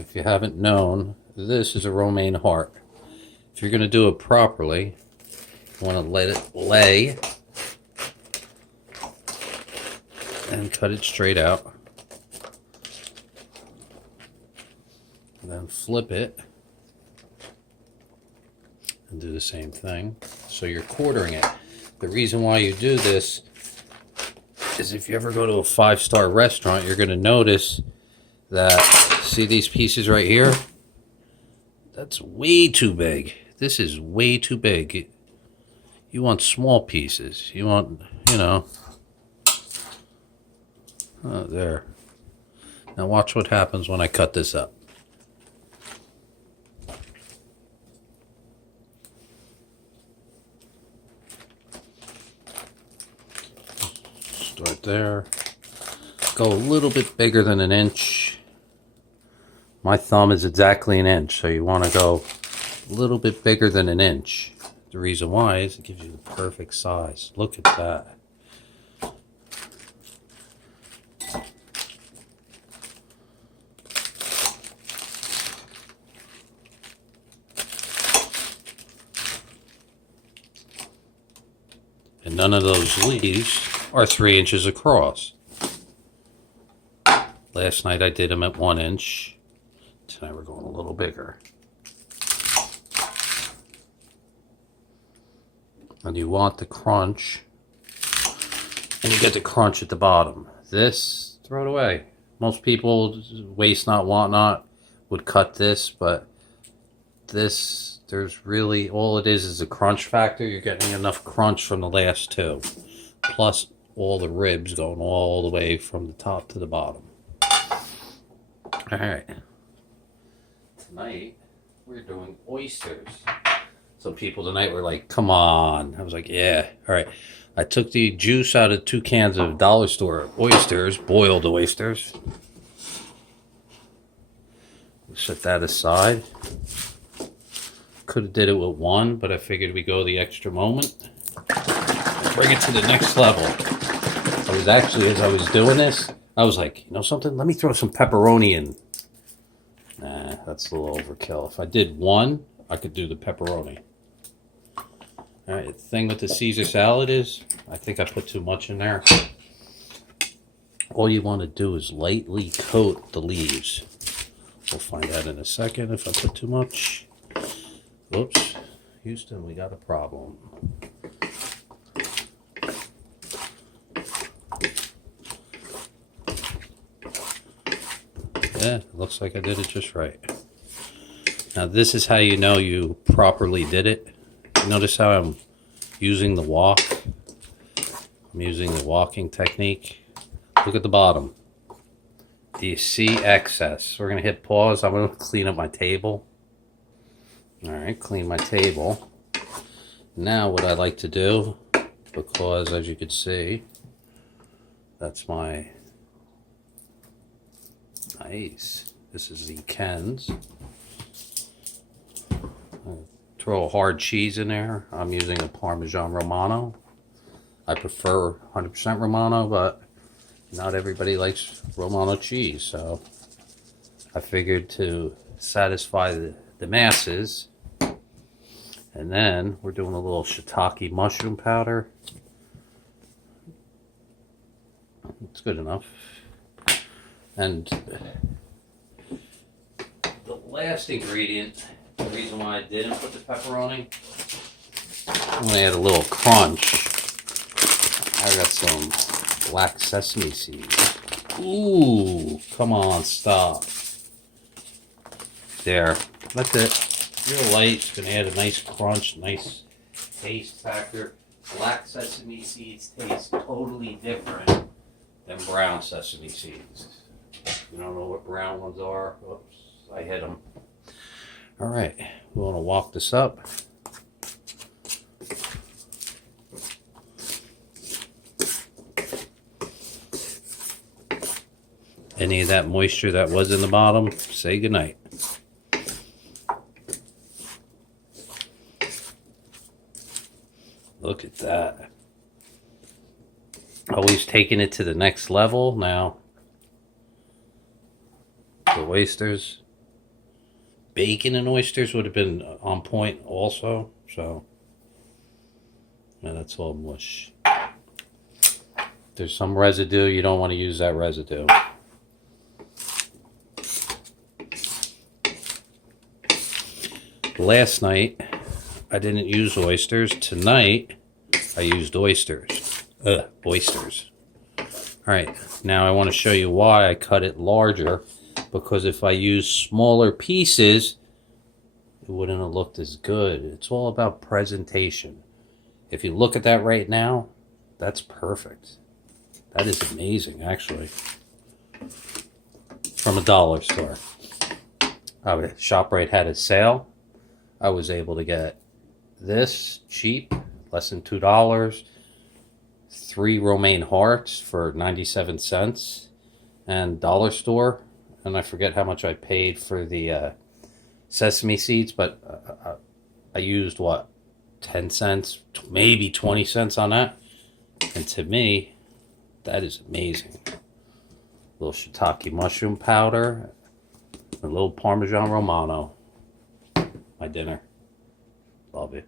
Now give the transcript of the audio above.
if you haven't known, this is a romaine heart. If you're going to do it properly, you want to let it lay and cut it straight out. And then flip it and do the same thing. So you're quartering it. The reason why you do this is if you ever go to a 5-star restaurant, you're going to notice that, see these pieces right here? That's way too big. This is way too big. You want small pieces. You want, oh, there. Now watch what happens when I cut this up. Start there. Go a little bit bigger than an inch. My thumb is exactly an inch, so you want to go a little bit bigger than an inch. The reason why is it gives you the perfect size. Look at that. And none of those leaves are 3 inches across. Last night I did them at 1 inch. Tonight we're going a little bigger. And you want the crunch. And you get the crunch at the bottom. This, throw it away. Most people, waste not, want not, would cut this, but this, there's really, all it is a crunch factor. You're getting enough crunch from the last two. Plus all the ribs going all the way from the top to the bottom. Alright. Tonight, we're doing oysters. Some people tonight were like, come on. I was like, yeah. Alright. I took the juice out of 2 cans of dollar store oysters, boiled oysters. Set that aside. Could have did it with 1, but I figured we go the extra moment. Bring it to the next level. I was actually, as I was doing this, I was like, you know something? Let me throw some pepperoni in. Nah, that's a little overkill. If I did 1, I could do the pepperoni. Alright, the thing with the Caesar salad is, I think I put too much in there. All you want to do is lightly coat the leaves. We'll find out in a second if I put too much. Whoops. Houston, we got a problem. Yeah, looks like I did it just right. Now this is how you know you properly did it. Notice how I'm using the walk. I'm using the walking technique. Look at the bottom. Do you see excess? We're going to hit pause. I'm going to clean up my table. Alright, clean my table. Now what I like to do, because as you can see, that's my nice. This is the cans. Throw a hard cheese in there. I'm using a Parmesan Romano. I prefer 100% Romano, but not everybody likes Romano cheese, so I figured to satisfy the masses. And then we're doing a little shiitake mushroom powder. It's good enough. And the last ingredient, the reason why I didn't put the pepperoni, I'm going to add a little crunch. I got some black sesame seeds. Ooh, come on, stop. There, that's it. Real light, it's going to add a nice crunch, nice taste factor. Black sesame seeds taste totally different than brown sesame seeds. You don't know what brown ones are? Oops, I hit them. Alright, we want to walk this up. Any of that moisture that was in the bottom, say goodnight. Look at that. Always taking it to the next level now. The oysters. bacon and oysters would have been on point also. So, yeah, that's all mush. There's some residue. You don't want to use that residue. Last night, I didn't use oysters. Tonight, I used oysters. Oysters. Alright, now I want to show you why I cut it larger. Because if I use smaller pieces, it wouldn't have looked as good. It's all about presentation. If you look at that right now, that's perfect. That is amazing, actually. From a dollar store. ShopRite had a sale. I was able to get this cheap, less than $2. 3 romaine hearts for 97 cents. And dollar store, and I forget how much I paid for the sesame seeds, but I used what, 10 cents, maybe 20 cents on that. And to me, that is amazing. A little shiitake mushroom powder, a little Parmesan Romano. My dinner. Love it.